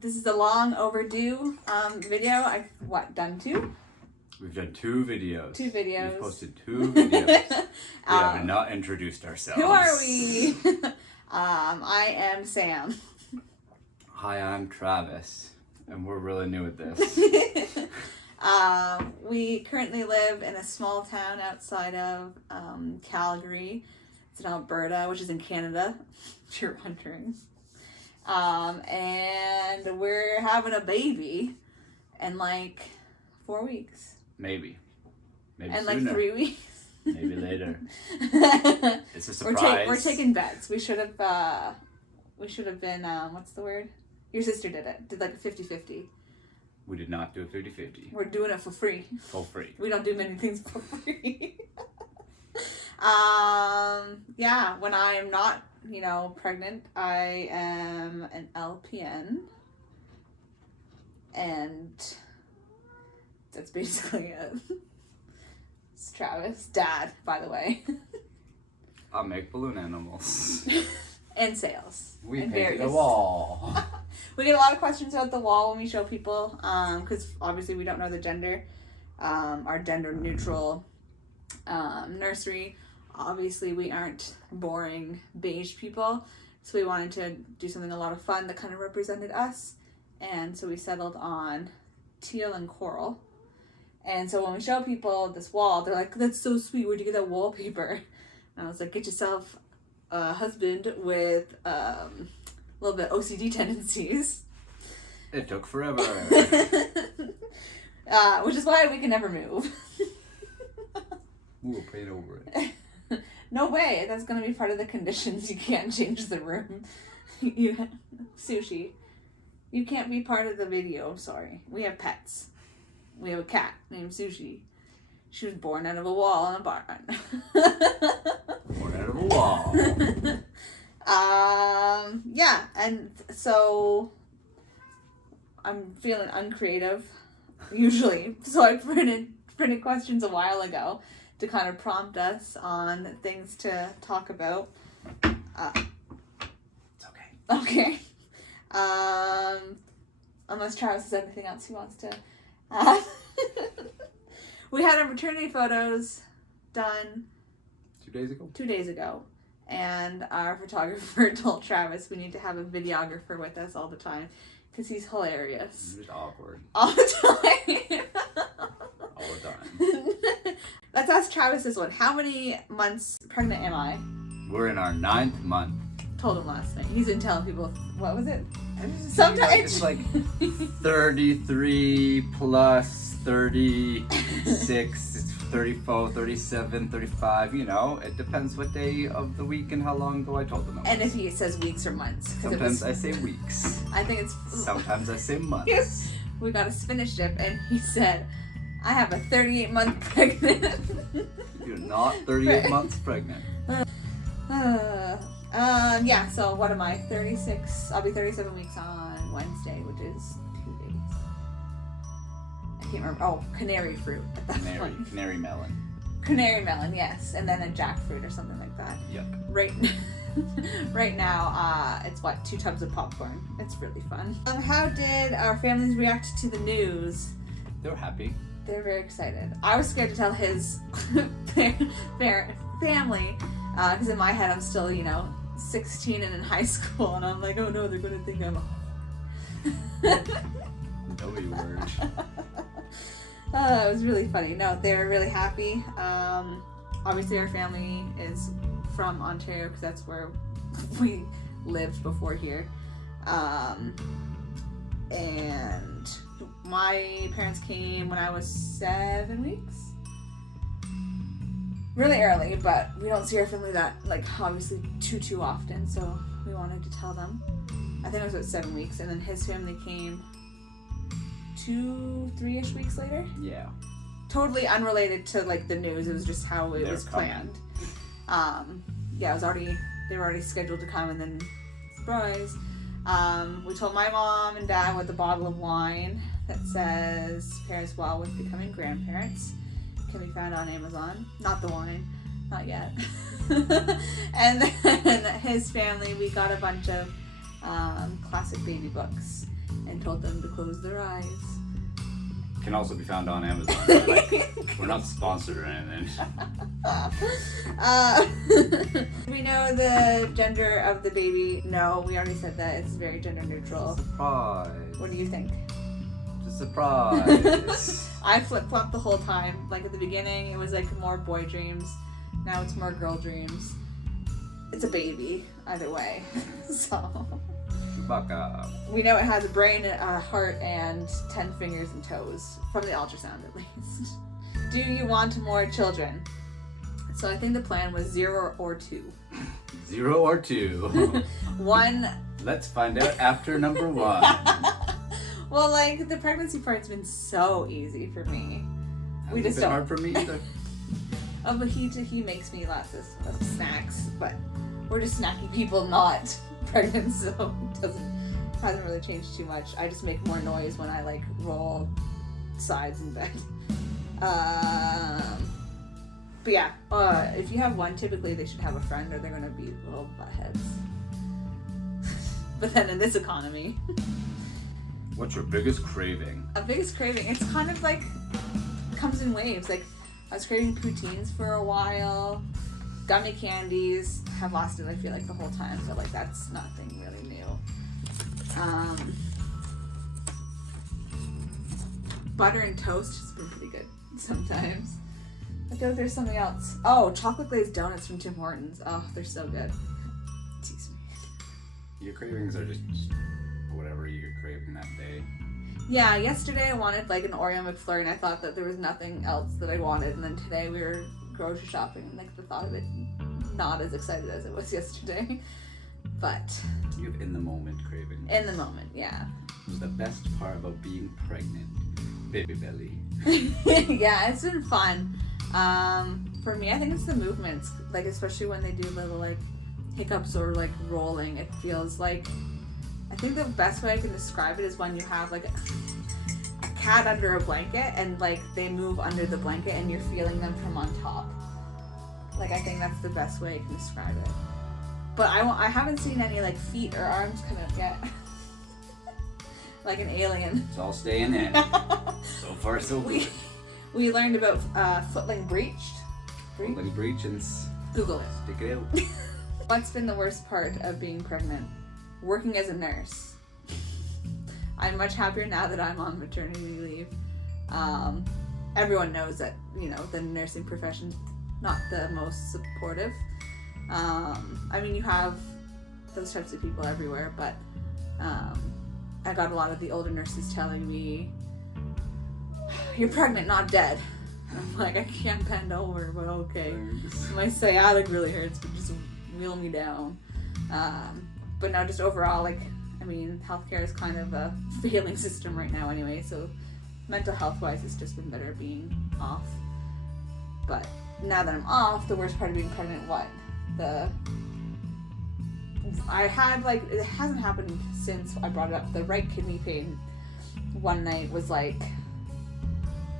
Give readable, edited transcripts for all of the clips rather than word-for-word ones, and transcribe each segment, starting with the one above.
This is a long overdue video. I've done 2? We've done 2 videos. 2 videos. We've posted 2 videos. We have not introduced ourselves. Who are we? I am Sam. Hi, I'm Travis, and we're really new at this. We currently live in a small town outside of Calgary. It's in Alberta, which is in Canada, if you're wondering. And we're having a baby in like 4 weeks. Maybe and sooner. Like 3 weeks. Maybe later. It's a surprise. We're taking bets. We should have been, what's the word? Your sister did it. Did like a 50-50. We did not do a 50-50. We're doing it for free. For free. We don't do many things for free. Yeah, when I am not, pregnant, I am an LPN. And that's basically it. It's Travis. Dad, by the way. I'll make balloon animals. And sales. We painted a wall. We get a lot of questions about the wall when we show people, because obviously we don't know the gender. Our gender neutral nursery. Obviously we aren't boring beige people, so we wanted to do something a lot of fun that kind of represented us, and so we settled on teal and coral. And so when we show people this wall, they're like, "That's so sweet, where'd you get that wallpaper?" And I was like, "Get yourself a husband with a little bit OCD tendencies." It took forever. Which is why we can never move. We'll paint over it. No way. That's going to be part of the conditions. You can't change the room. Sushi. You can't be part of the video. I'm sorry. We have pets. We have a cat named Sushi. She was born out of a wall in a barn. Born out of a wall. Yeah, and so I'm feeling uncreative, usually. So I printed questions a while ago to kind of prompt us on things to talk about. It's okay. Okay. Unless Travis has anything else he wants to. We had our maternity photos done 2 days ago. 2 days ago. And our photographer told Travis we need to have a videographer with us all the time because he's hilarious. It's just awkward. All the time. All the time. Let's ask Travis this one. How many months pregnant am I? We're in our 9th month. Told him last night. He's been telling people, what was it? Sometimes it's like 33 plus 36, it's 34, 37, 35, it depends what day of the week and how long ago I told them it was. And if he says weeks or months. Sometimes I say weeks. I think it's... Sometimes I say months. We got a spinach dip and he said, I have a 38-month pregnant. You're not 38 months pregnant. Yeah, so what am I? 36. I'll be 37 weeks on Wednesday, which is 2 days. I can't remember. Oh, canary fruit at that point. Canary melon. Canary melon, yes. And then a jackfruit or something like that. Yep. Right now, it's 2 tubs of popcorn. It's really fun. How did our families react to the news? They were happy. They're very excited. I was scared to tell his family, because in my head I'm still, 16 and in high school, and I'm like, oh no, they're going to think I'm No, you weren't. It was really funny. No, they were really happy. Obviously our family is from Ontario because that's where we lived before here. And my parents came when I was 7 weeks. Really early, but we don't see our family that, obviously too often, so we wanted to tell them. I think it was about 7 weeks, and then his family came 2-3-ish weeks later. Yeah. Totally unrelated to, the news. It was just how it was planned. Yeah, they were already scheduled to come, and then, surprise. We told my mom and dad with a bottle of wine that says, "Pair us well with becoming grandparents." Can be found on Amazon. Not the wine. Not yet. And then his family, we got a bunch of classic baby books and told them to close their eyes. Can also be found on Amazon. Like, we're not sponsored or anything. We know the gender of the baby. No, we already said that. It's very gender neutral. Surprise. What do you think? It's a surprise. I flip-flopped the whole time. Like at the beginning, it was like more boy dreams. Now it's more girl dreams. It's a baby, either way. So Chewbacca. we know it has a brain, a heart, and 10 fingers and toes, from the ultrasound at least. Do you want more children? So I think the plan was 0 or 2. 0 or 2. 1. Let's find out after number 1. Well, like, the pregnancy part's been so easy for me. We just Hasn't been don't. hard for me either. Oh, but he makes me lots of snacks, but we're just snacky people, not pregnant, so it hasn't really changed too much. I just make more noise when I like roll sides in bed. But yeah, if you have one, typically they should have a friend or they're gonna be little buttheads. But then in this economy, What's your biggest craving? a biggest craving, it's kind of like comes in waves. Like I was craving poutines for a while, gummy candies have lasted I feel like the whole time, so like that's nothing really new. Butter and toast has been pretty good sometimes. I feel like there's something else. Oh, chocolate glazed donuts from Tim Hortons. Oh, they're so good. Excuse me. Your cravings are just whatever you're craving that day. Yeah, yesterday I wanted like an Oreo McFlurry and I thought that there was nothing else that I wanted, and then today we were grocery shopping and like the thought of it not as excited as it was yesterday. But You have in the moment craving. in the moment, yeah. The best part about being pregnant, baby belly. Yeah, it's been fun. For me, I think it's the movements, like especially when they do little like hiccups or like rolling. It feels like, I think the best way I can describe it is when you have like a cat under a blanket and like they move under the blanket and you're feeling them from on top. Like I think that's the best way I can describe it. But I haven't seen any like feet or arms come up yet. Like an alien. It's all staying in. So far, so good. We learned about footling breached. Let me breach and Google it. stick it out. What's been the worst part of being pregnant? Working as a nurse. I'm much happier now that I'm on maternity leave. Everyone knows that, you know, the nursing profession's not the most supportive. I mean, you have those types of people everywhere, but I got a lot of the older nurses telling me, "You're pregnant, not dead." I'm like, I can't bend over, but okay. My sciatic really hurts, but just wheel me down. But no, just overall, like, I mean, healthcare is kind of a failing system right now anyway, so mental health-wise, it's just been better being off. But now that I'm off, the worst part of being pregnant, what? I had, like, it hasn't happened since I brought it up, the right kidney pain one night was like,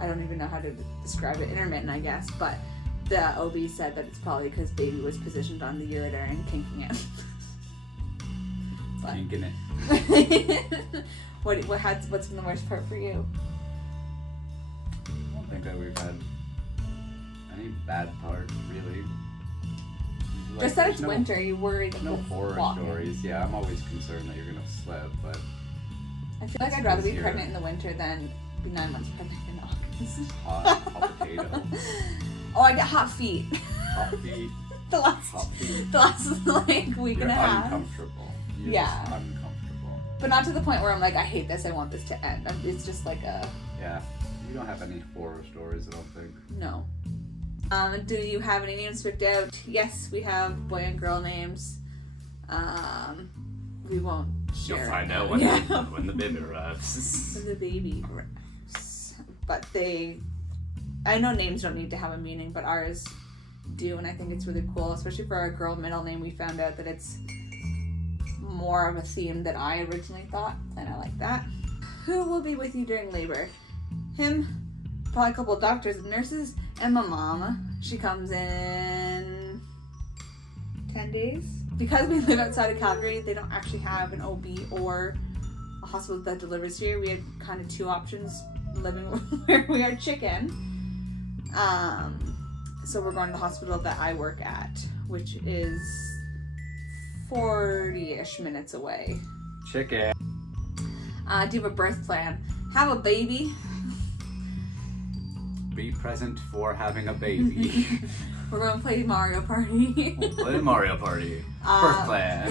I don't even know how to describe it, intermittent I guess, but the OB said that it's probably because baby was positioned on the ureter and kinking it. Kinking it. What's been the worst part for you? I don't think that we've had any bad part, really. Like, Just that there's it's no- winter, you worried No with horror walking. stories. Yeah, I'm always concerned that you're gonna slip, but I feel like I'd rather be Easier. pregnant in the winter than be 9 months pregnant in August. hot potato. Oh, I get hot feet. Hot feet. the last Hot feet. like week You're and a half. uncomfortable. You're Yeah. just uncomfortable. But not to the point where I'm like, I hate this, I want this to end. It's just like a Yeah. You don't have any horror stories, I don't think. no. Do you have any names picked out? Yes, we have boy and girl names. We won't share. You'll find out when, Yeah. when the baby arrives. When the baby arrives. But I know names don't need to have a meaning, but ours do, and I think it's really cool, especially for our girl middle name. We found out that it's more of a theme than I originally thought, and I like that. Who will be with you during labor? Him, probably a couple of doctors and nurses, and my mama. She comes in 10 days. because we live outside of Calgary, they don't actually have an OB or a hospital that delivers here. We had kind of two options living where we are chicken. So we're going to the hospital that I work at, which is 40-ish minutes away. Chicken. Do you have a birth plan? Have a baby. Be present for having a baby. We're going to play Mario Party. We'll play Mario Party. Birth plan.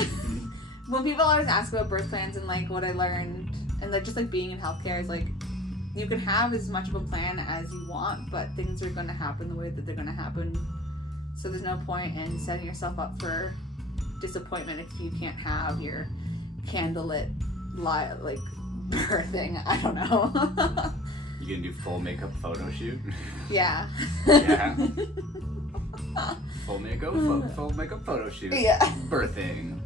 When people always ask about birth plans and like what I learned and like just like being in healthcare is like you can have as much of a plan as you want, but things are going to happen the way that they're going to happen. So there's no point in setting yourself up for disappointment if you can't have your candlelit like birthing. I don't know. You gonna do full makeup photo shoot? Yeah. Yeah. Full makeup photo shoot. Yeah. Birthing.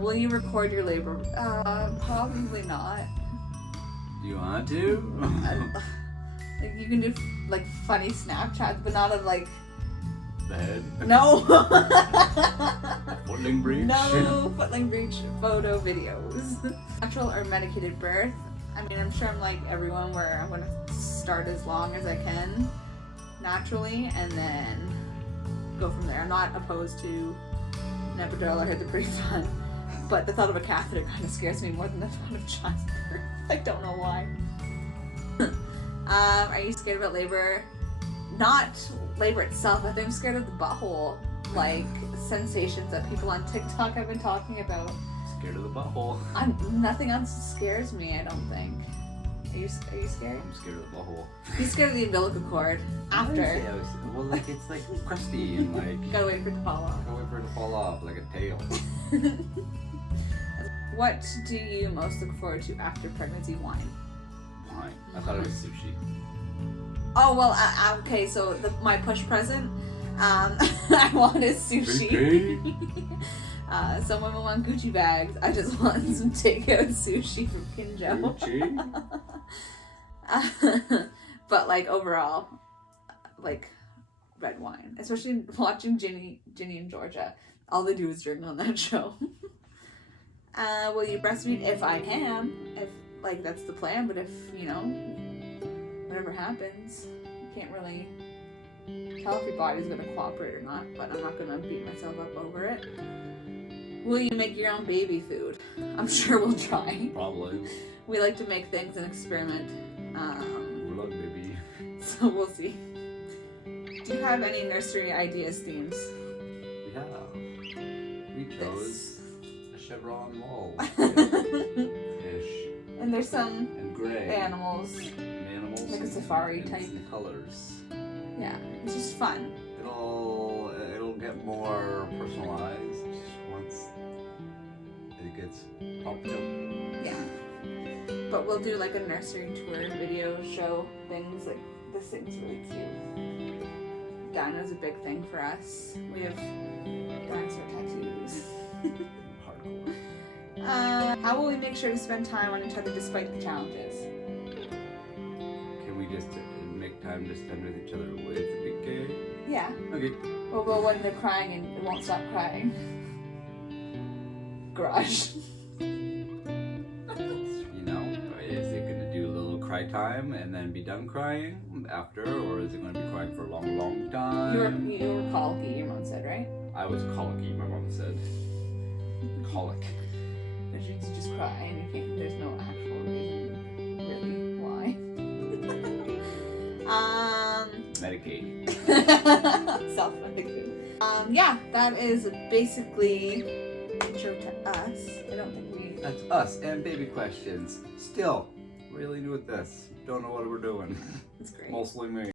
Will you record your labor? Probably not. Do you want to? Like you can do like funny Snapchats, but not of like The head. no. Footling breach. No footling breach photo videos. Natural or medicated birth. I mean, I'm sure I'm like everyone where I'm gonna start as long as I can naturally and then go from there. I'm not opposed to an epidural. I heard they're pretty fun, but the thought of a catheter kind of scares me more than the thought of childbirth. I don't know why. Are you scared about labor? Not labor itself. I think I'm scared of the butthole, like sensations that people on TikTok have been talking about. Scared of the butthole. Nothing else scares me, I don't think. Are you scared? I'm scared of the butthole. Be scared of the umbilical cord after. Yeah, well, like it's like crusty and like. You gotta wait for it to fall off. Gotta wait for it to fall off like a tail. What do you most look forward to after pregnancy? Wine. Wine. I thought it was sushi. Oh well, okay. So my push present, I wanted sushi. Some women want Gucci bags. I just want some takeout sushi from Kinjo. Gucci. But like overall, like red wine, especially watching Ginny and Georgia. All they do is drink on that show. Will you breastfeed? If I can, if like that's the plan. But if whatever happens, you can't really tell if your body's gonna cooperate or not. But I'm not gonna beat myself up over it. Will you make your own baby food? I'm sure we'll try. Probably. We like to make things and experiment. Love baby. So we'll see. Do you have any nursery ideas, themes? Yeah. We chose a chevron wall. Fish. And there's some And gray. animals. Animals. Like a safari and type. some colors. Yeah, it's just fun. It'll get more personalized once it gets popped up. Yeah. But we'll do like a nursery tour video show things. Like this thing's really cute. Dino's a big thing for us. We have dinosaur tattoos. Hardcore. How will we make sure to spend time on each other despite the challenges? Can we just make time to spend with each other with the big K? Yeah. Okay. Well, when they're crying and it won't stop crying. Garage. Is it going to do a little cry time and then be done crying after, or is it going to be crying for a long, long time? You were colicky, your mom said, right? I was colicky, my mom said. Colic. Which means you just cry and you can't, there's no actual reason really why. Medicate. Self-medicating. Yeah, that is basically intro to us. I don't think we... That's us and baby questions. Still, really new at this. Don't know what we're doing. It's great. Mostly me.